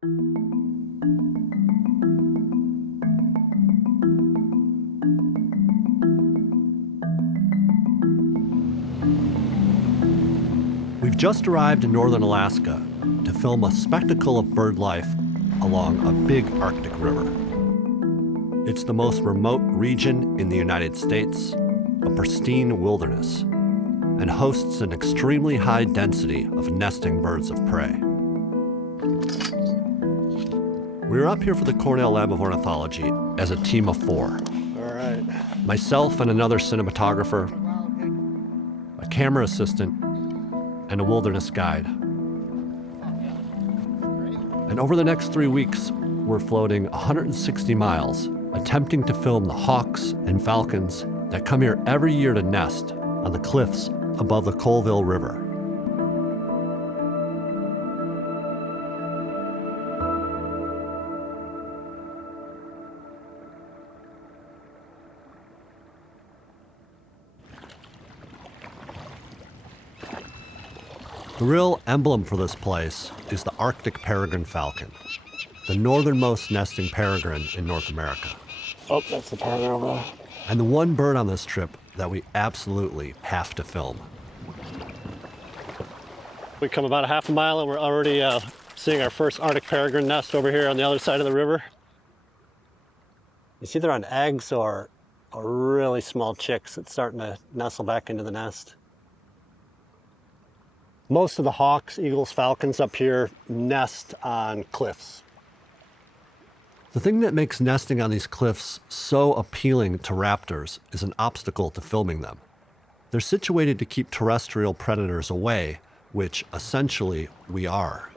We've just arrived in northern Alaska to film a spectacle of bird life along a big Arctic river. It's the most remote region in the United States, a pristine wilderness, and hosts an extremely high density of nesting birds of prey. We were up here for the Cornell Lab of Ornithology as a team of 4. All right. Myself and another cinematographer, a camera assistant, and a wilderness guide. And over the next 3 weeks, we're floating 160 miles, attempting to film the hawks and falcons that come here every year to nest on the cliffs above the Colville River. The real emblem for this place is the Arctic Peregrine Falcon, the northernmost nesting peregrine in North America. Oh, that's the peregrine over there. And the one bird on this trip that we absolutely have to film. We come about a half a mile and we're already seeing our first Arctic peregrine nest over here on the other side of the river. It's either on eggs or really small chicks that's starting to nestle back into the nest. Most of the hawks, eagles, falcons up here nest on cliffs. The thing that makes nesting on these cliffs so appealing to raptors is an obstacle to filming them. They're situated to keep terrestrial predators away, which essentially we are.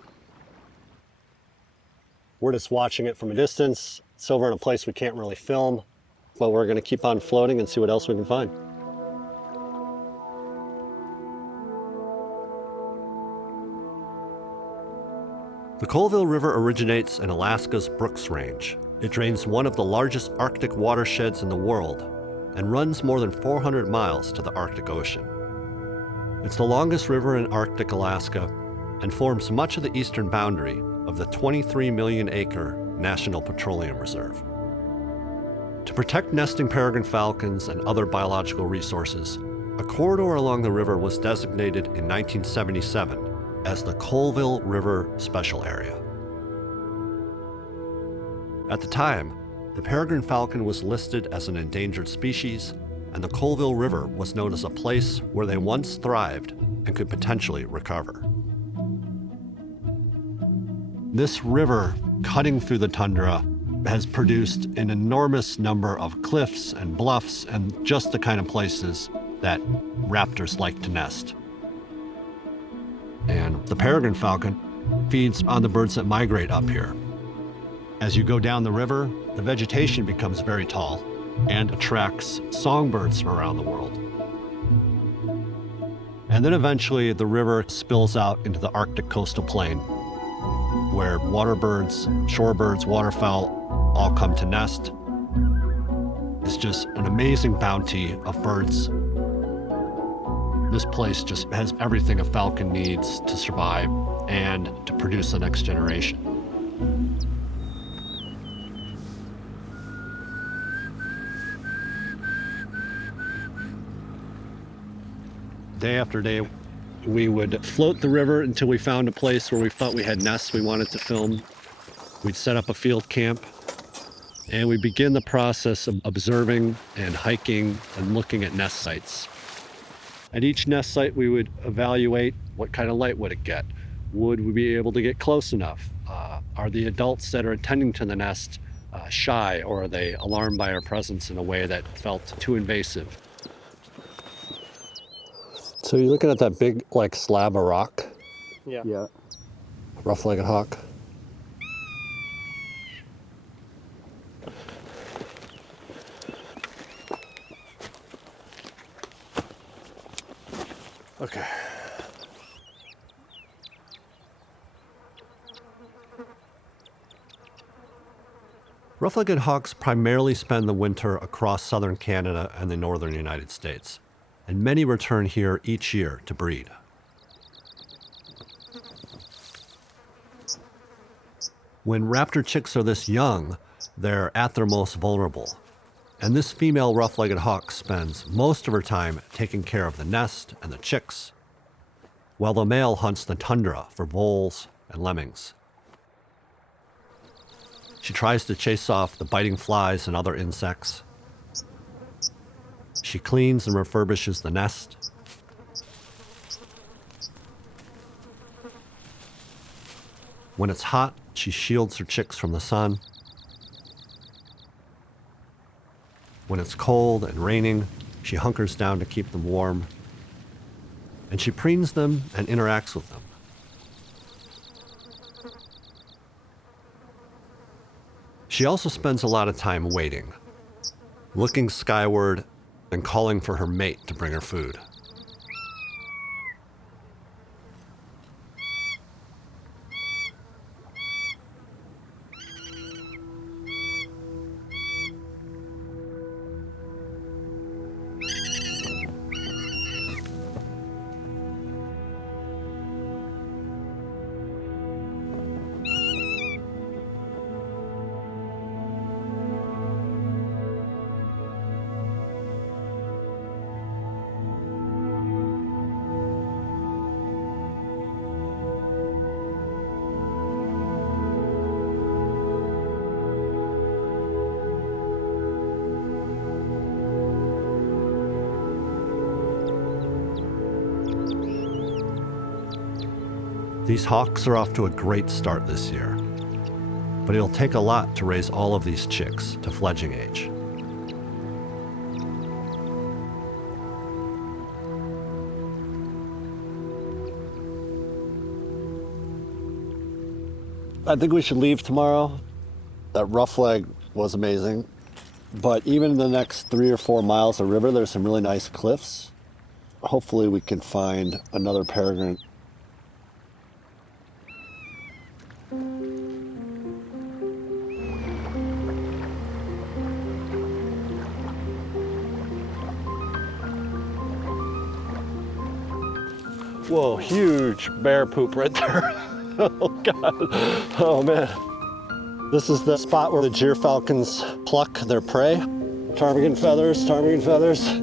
We're just watching it from a distance. It's over in a place we can't really film, but we're going to keep on floating and see what else we can find. The Colville River originates in Alaska's Brooks Range. It drains one of the largest Arctic watersheds in the world and runs more than 400 miles to the Arctic Ocean. It's the longest river in Arctic Alaska and forms much of the eastern boundary of the 23 million acre National Petroleum Reserve. To protect nesting peregrine falcons and other biological resources, a corridor along the river was designated in 1977 as the Colville River Special Area. At the time, the peregrine falcon was listed as an endangered species, and the Colville River was known as a place where they once thrived and could potentially recover. This river, cutting through the tundra, has produced an enormous number of cliffs and bluffs and just the kind of places that raptors like to nest. And the peregrine falcon feeds on the birds that migrate up here. As you go down the river, the vegetation becomes very tall and attracts songbirds from around the world. And then eventually the river spills out into the Arctic coastal plain, where waterbirds, shorebirds, waterfowl all come to nest. It's just an amazing bounty of birds. This place just has everything a falcon needs to survive and to produce the next generation. Day after day, we would float the river until we found a place where we thought we had nests we wanted to film. We'd set up a field camp, and we begin the process of observing and hiking and looking at nest sites. At each nest site, we would evaluate what kind of light would it get. Would we be able to get close enough? Are the adults that are attending to the nest shy, or are they alarmed by our presence in a way that felt too invasive? So you're looking at that big, slab of rock? Yeah. Rough-legged hawk. Okay. Rough-legged hawks primarily spend the winter across southern Canada and the northern United States, and many return here each year to breed. When raptor chicks are this young, they're at their most vulnerable. And this female rough-legged hawk spends most of her time taking care of the nest and the chicks, while the male hunts the tundra for voles and lemmings. She tries to chase off the biting flies and other insects. She cleans and refurbishes the nest. When it's hot, she shields her chicks from the sun. When it's cold and raining, she hunkers down to keep them warm. And she preens them and interacts with them. She also spends a lot of time waiting, looking skyward and calling for her mate to bring her food. These hawks are off to a great start this year, but it'll take a lot to raise all of these chicks to fledging age. I think we should leave tomorrow. That rough leg was amazing, but even in the next 3 or 4 miles of river, there's some really nice cliffs. Hopefully we can find another peregrine. Whoa, huge bear poop right there. Oh God, oh man. This is the spot where the Gyrfalcons pluck their prey. Ptarmigan feathers, ptarmigan feathers.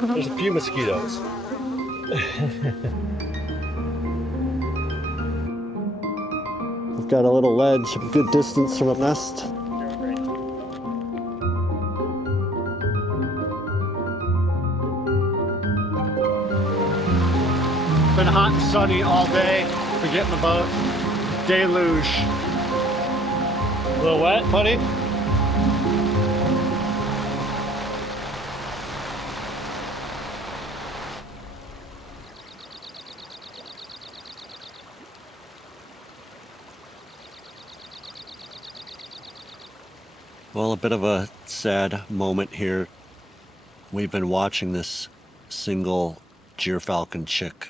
There's a few mosquitoes. We've got a little ledge, a good distance from a nest. Been hot and sunny all day. We get in the boat. Deluge. A little wet, buddy? Well, a bit of a sad moment here. We've been watching this single Gyrfalcon chick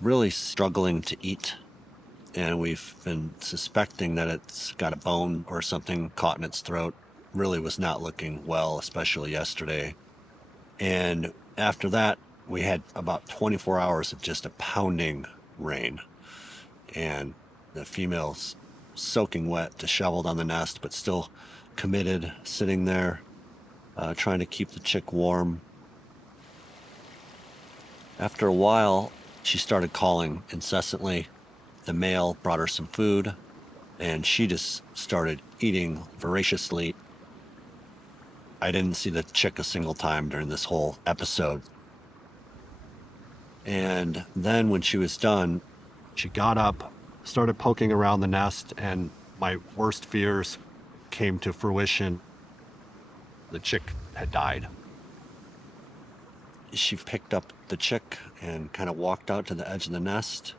really struggling to eat, and we've been suspecting that it's got a bone or something caught in its throat. Really was not looking well, especially yesterday. And after that, we had about 24 hours of just a pounding rain, and the female's soaking wet, disheveled on the nest, but still committed, sitting there, trying to keep the chick warm. After a while, she started calling incessantly. The male brought her some food, and she just started eating voraciously. I didn't see the chick a single time during this whole episode. And then when she was done, she got up, started poking around the nest, and my worst fears came to fruition. The chick had died. She picked up the chick and kind of walked out to the edge of the nest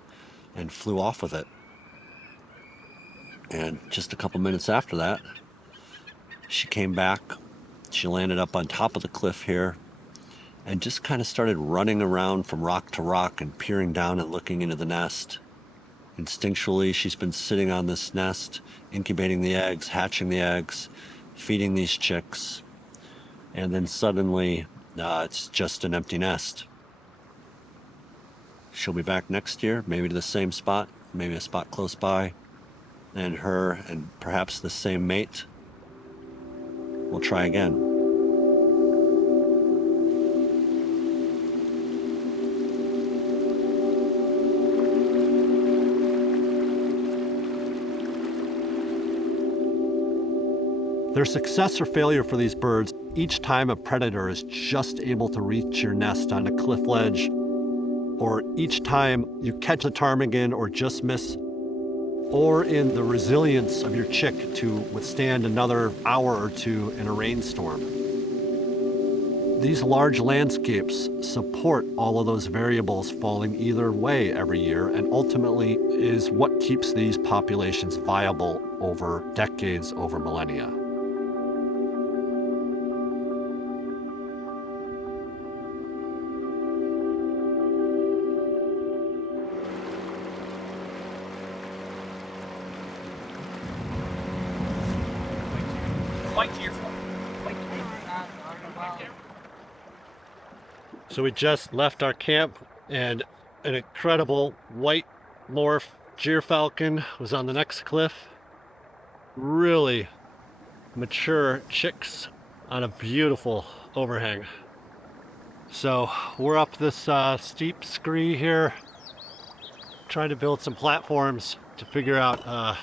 and flew off with it. And just a couple minutes after that, she came back. She landed up on top of the cliff here, and just kind of started running around from rock to rock and peering down and looking into the nest. Instinctually, she's been sitting on this nest, incubating the eggs, hatching the eggs, feeding these chicks, and then suddenly it's just an empty nest. She'll be back next year, maybe to the same spot, maybe a spot close by, and her and perhaps the same mate will try again. Their success or failure for these birds, each time a predator is just able to reach your nest on a cliff ledge, or each time you catch a ptarmigan or just miss, or in the resilience of your chick to withstand another hour or two in a rainstorm. These large landscapes support all of those variables falling either way every year, and ultimately is what keeps these populations viable over decades, over millennia. So we just left our camp, and an incredible white morph Gyrfalcon was on the next cliff. Really mature chicks on a beautiful overhang. So we're up this steep scree here, trying to build some platforms to figure out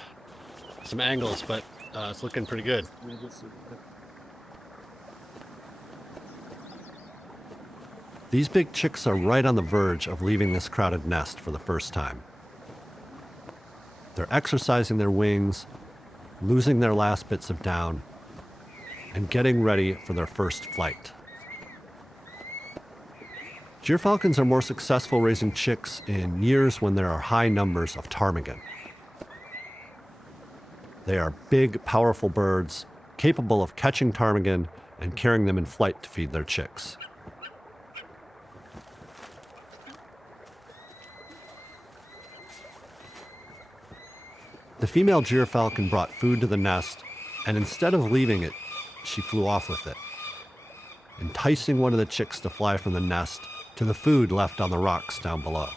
some angles, but it's looking pretty good. These big chicks are right on the verge of leaving this crowded nest for the first time. They're exercising their wings, losing their last bits of down, and getting ready for their first flight. Gyrfalcons are more successful raising chicks in years when there are high numbers of ptarmigan. They are big, powerful birds, capable of catching ptarmigan and carrying them in flight to feed their chicks. The female Gyrfalcon brought food to the nest, and instead of leaving it, she flew off with it, enticing one of the chicks to fly from the nest to the food left on the rocks down below.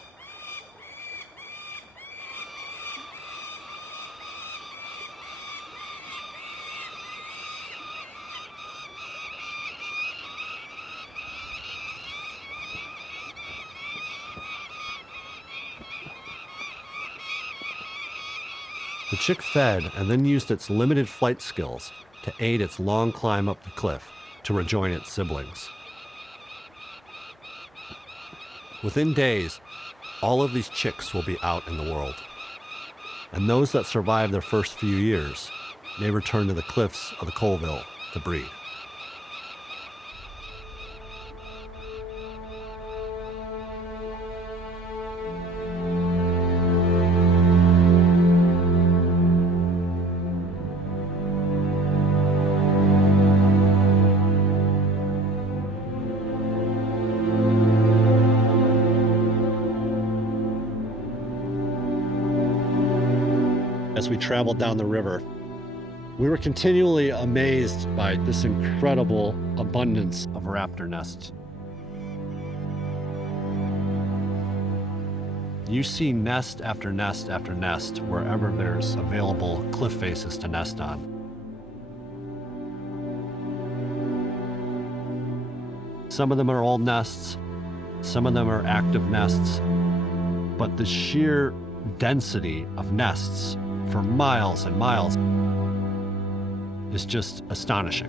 The chick fed and then used its limited flight skills to aid its long climb up the cliff to rejoin its siblings. Within days, all of these chicks will be out in the world, and those that survive their first few years may return to the cliffs of the Colville to breed. As we traveled down the river, we were continually amazed by this incredible abundance of raptor nests. You see nest after nest after nest wherever there's available cliff faces to nest on. Some of them are old nests, some of them are active nests, but the sheer density of nests for miles and miles is just astonishing.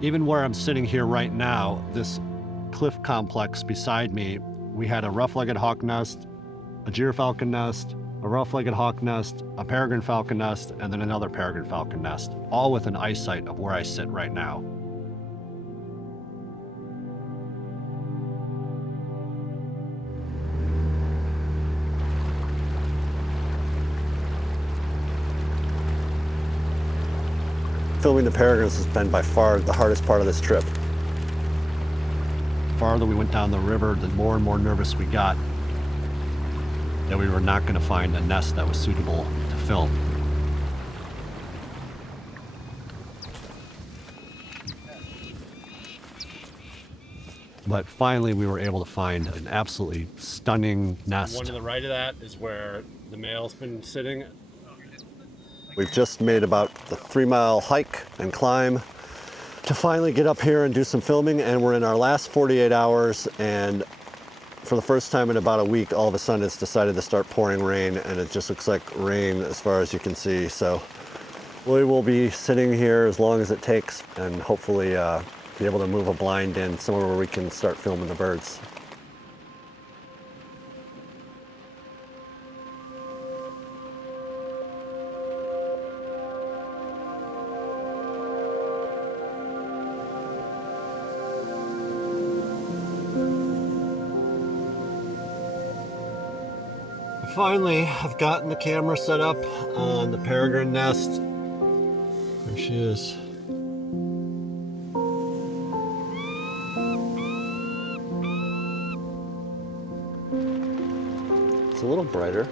Even where I'm sitting here right now, this cliff complex beside me, we had a rough-legged hawk nest, a Gyrfalcon nest, a rough-legged hawk nest, a peregrine falcon nest, and then another peregrine falcon nest, all within eyesight of where I sit right now. Phil, filming the peregrines has been by far the hardest part of this trip. The farther we went down the river, the more and more nervous we got that we were not going to find a nest that was suitable to film. But finally, we were able to find an absolutely stunning nest. One to the right of that is where the male's been sitting. We've just made about the 3-mile hike and climb to finally get up here and do some filming, and we're in our last 48 hours, and for the first time in about a week, all of a sudden it's decided to start pouring rain, and it just looks like rain as far as you can see. So we will be sitting here as long as it takes and hopefully be able to move a blind in somewhere where we can start filming the birds. Finally, I've gotten the camera set up on the peregrine nest. There she is. It's a little brighter.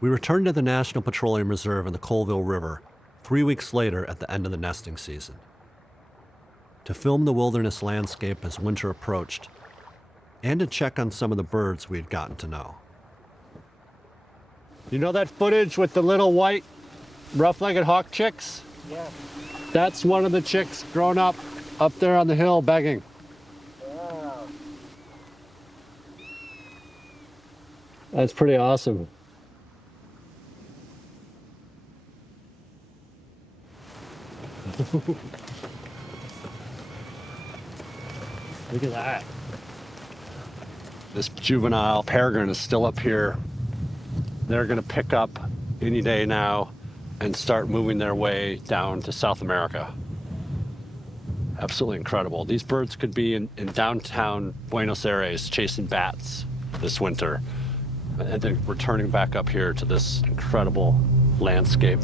We returned to the National Petroleum Reserve in the Colville River 3 weeks later at the end of the nesting season to film the wilderness landscape as winter approached and to check on some of the birds we had gotten to know. You know that footage with the little white rough-legged hawk chicks? Yeah. That's one of the chicks grown up there on the hill begging. Wow. That's pretty awesome. Look at that. This juvenile peregrine is still up here. They're going to pick up any day now and start moving their way down to South America. Absolutely incredible. These birds could be in downtown Buenos Aires chasing bats this winter and then returning back up here to this incredible landscape.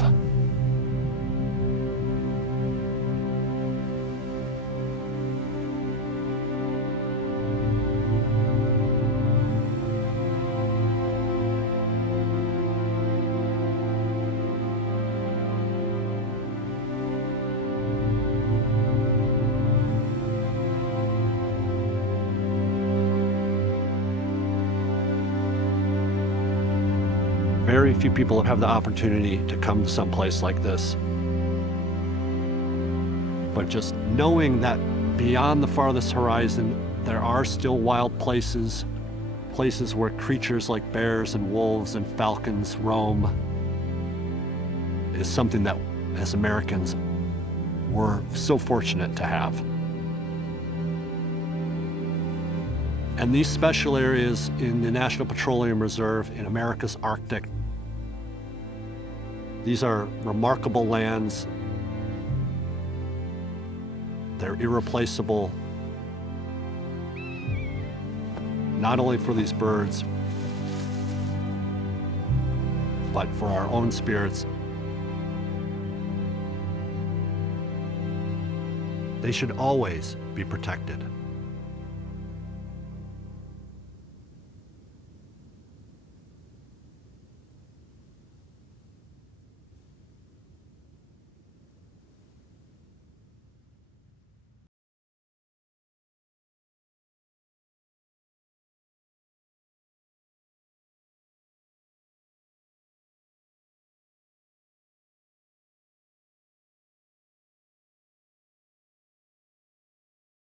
Very few people have the opportunity to come to some place like this. But just knowing that beyond the farthest horizon, there are still wild places where creatures like bears and wolves and falcons roam, is something that, as Americans, we're so fortunate to have. And these special areas in the National Petroleum Reserve in America's Arctic, these are remarkable lands. They're irreplaceable, not only for these birds, but for our own spirits. They should always be protected.